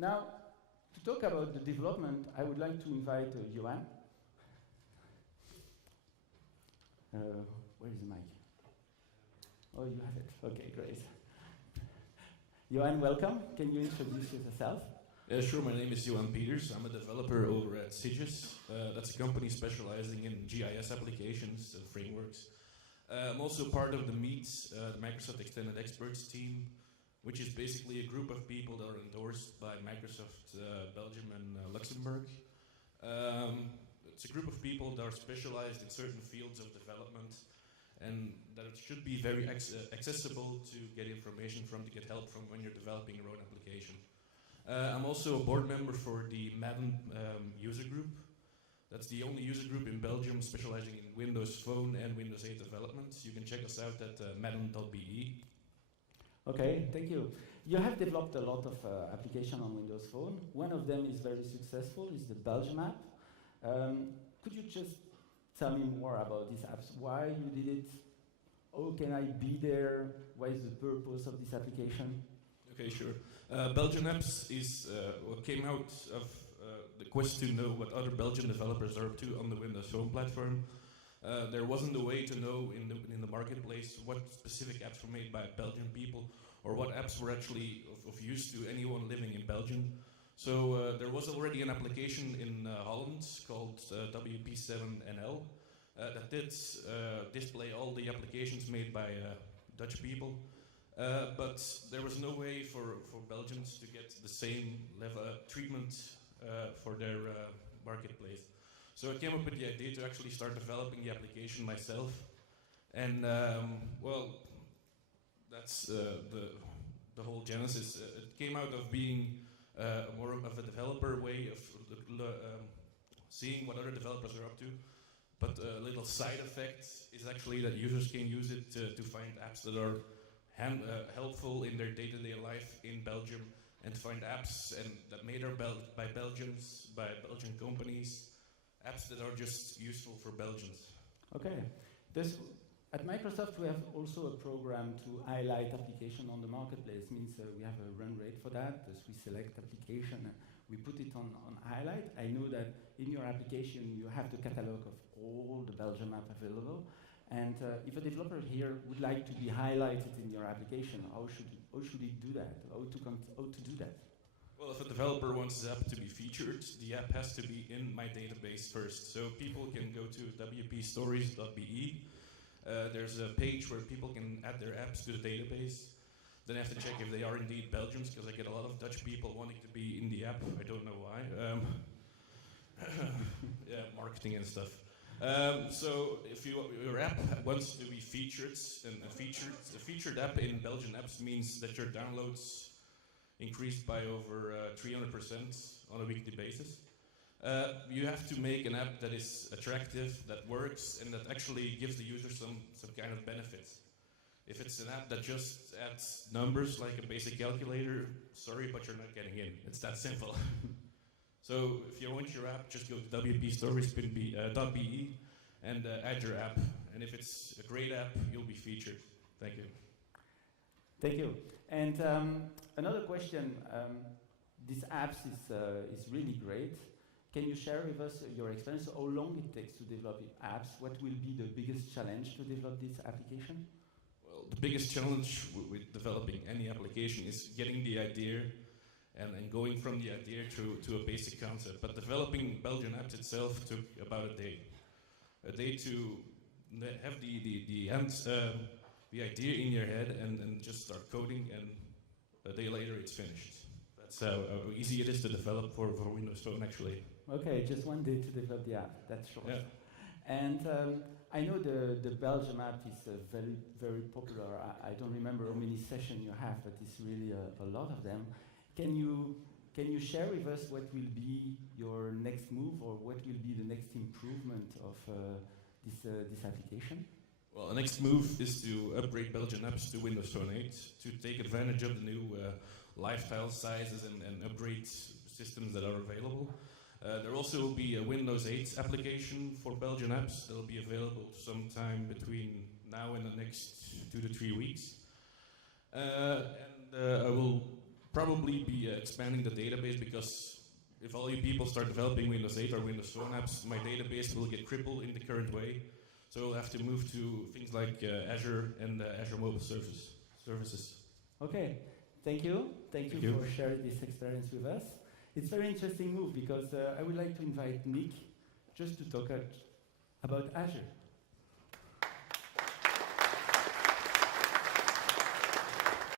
Now, to talk about the development, I would like to invite Johan. Where is the mic? Oh, you have it. Okay, great. Johan, welcome. Can you introduce yourself? Yeah, sure. My name is Johan Peeters. I'm a developer over at Sigis. That's a company specializing in GIS applications and frameworks. I'm also part of the MEET, the Microsoft Extended Experts team, which is basically a group of people that are endorsed by Microsoft Belgium and Luxembourg. It's a group of people that are specialized in certain fields of development and that it should be very accessible to get information from, to get help from when you're developing your own application. I'm also a board member for the Madden user group. That's the only user group in Belgium specializing in Windows Phone and Windows 8 development. You can check us out at madden.be. Okay, thank you. You have developed a lot of applications on Windows Phone. One of them is very successful, is the Belgium app. Could you just tell me more about these apps? Why you did it? How can I be there? What is the purpose of this application? Okay, sure. Belgian Apps is what came out of the quest to know what other Belgian developers are up to on the Windows Phone platform. There wasn't a way to know in the marketplace what specific apps were made by Belgian people or what apps were actually of use to anyone living in Belgium. So there was already an application in Holland called WP7NL that did display all the applications made by Dutch people. But there was no way for Belgians to get the same level treatment for their marketplace. So I came up with the idea to actually start developing the application myself. And well, that's the whole genesis. It came out of being more of a developer way of seeing what other developers are up to. But a little side effect is actually that users can use it to find apps that are helpful in their day-to-day life in Belgium, and to find apps that made by Belgians, by Belgian companies, apps that are just useful for Belgians. Okay. At Microsoft, we have also a program to highlight application on the marketplace. Means we have a run rate for that. Thus we select application, we put it on highlight. I know that in your application you have the catalog of all the Belgium app available. And if a developer here would like to be highlighted in your application, how should he do that? How to do that? Well, if a developer wants his app to be featured, the app has to be in my database first. So people can go to wpstories.be. There's a page where people can add their apps to the database. Then I have to check if they are indeed Belgians, because I get a lot of Dutch people wanting to be in the app. I don't know why. Yeah, marketing and stuff. So if your app wants to be featured, and a featured app in Belgian apps means that your downloads increased by over 300% on a weekly basis. You have to make an app that is attractive, that works, and that actually gives the user some kind of benefit. If it's an app that just adds numbers like a basic calculator, sorry, but you're not getting in. It's that simple. So if you want your app, just go to wpstories.be and add your app. And if it's a great app, you'll be featured. Thank you. Thank you. And another question. This apps is really great. Can you share with us your experience? How long it takes to develop apps? What will be the biggest challenge to develop this application? Well, the biggest challenge with developing any application is getting the idea and going from the idea to a basic concept. But developing Belgian apps itself took about a day. A day to have the idea in your head and just start coding, and a day later it's finished. That's how easy it is to develop for Windows Phone, actually. Okay, just one day to develop the app. That's short. Yeah. And I know the Belgium app is very, very popular. I don't remember how many sessions you have, but it's really a lot of them. Can you share with us what will be your next move, or what will be the next improvement of this application? Well, the next move is to upgrade Belgian apps to Windows Phone 8 to take advantage of the new lifestyle sizes and upgrade systems that are available. There also will be a Windows 8 application for Belgian apps that will be available sometime between now and the next 2 to 3 weeks. And I will probably be expanding the database, because if all you people start developing Windows 8 or Windows Phone apps, my database will get crippled in the current way. So we'll have to move to things like Azure and Azure Mobile Services. Okay, thank you. Thank you for sharing this experience with us. It's a very interesting move, because I would like to invite Nick just to talk about Azure.